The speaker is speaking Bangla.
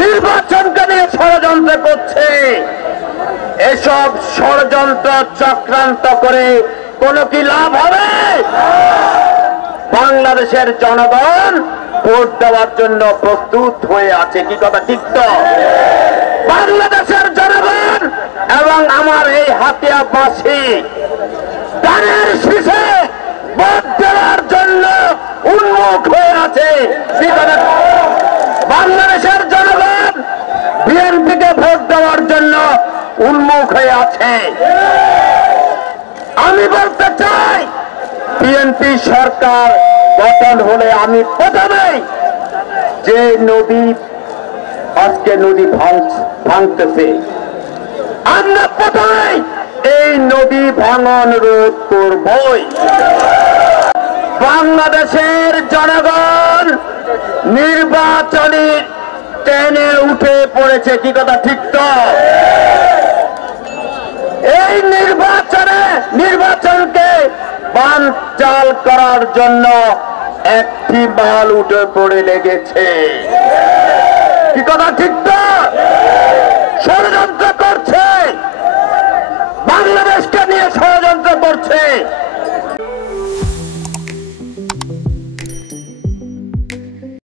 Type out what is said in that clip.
নির্বাচনকে নিয়ে ষড়যন্ত্র করছে। এসব ষড়যন্ত্র চক্রান্ত করে কোনো কি লাভ হবে? বাংলাদেশের জনগণ ভোট দেওয়ার জন্য প্রস্তুত হয়ে আছে, কি কথা ঠিক তো? বাংলাদেশের জনগণ এবং আমার এই হাতিয়াবাসী ধানের শীষে ভোট দেওয়ার জন্য উন্মুখ হয়ে আছে, কি কথা? বাংলাদেশের জনগণ বিএনপিকে ভোট দেওয়ার জন্য উন্মুখ হয়ে আছে। আমি বলতে চাই, বিএনপি সরকার গঠন হলে আমি প্রথমেই যে নদী আজকে নদী ভাঙতেছে, আমরা প্রথমেই এই নদী ভাঙন রোধ করবই। বাংলাদেশের জনগণ নির্বাচনী ট্রেনে উঠে পড়েছে, কি কথা ঠিক তো? এই নির্বাচনকে বানচাল করার জন্য একটি মাল উঠে পড়ে লেগেছে, কি কথা ঠিক তো? ষড়যন্ত্র করছে, বাংলাদেশকে নিয়ে ষড়যন্ত্র করছে।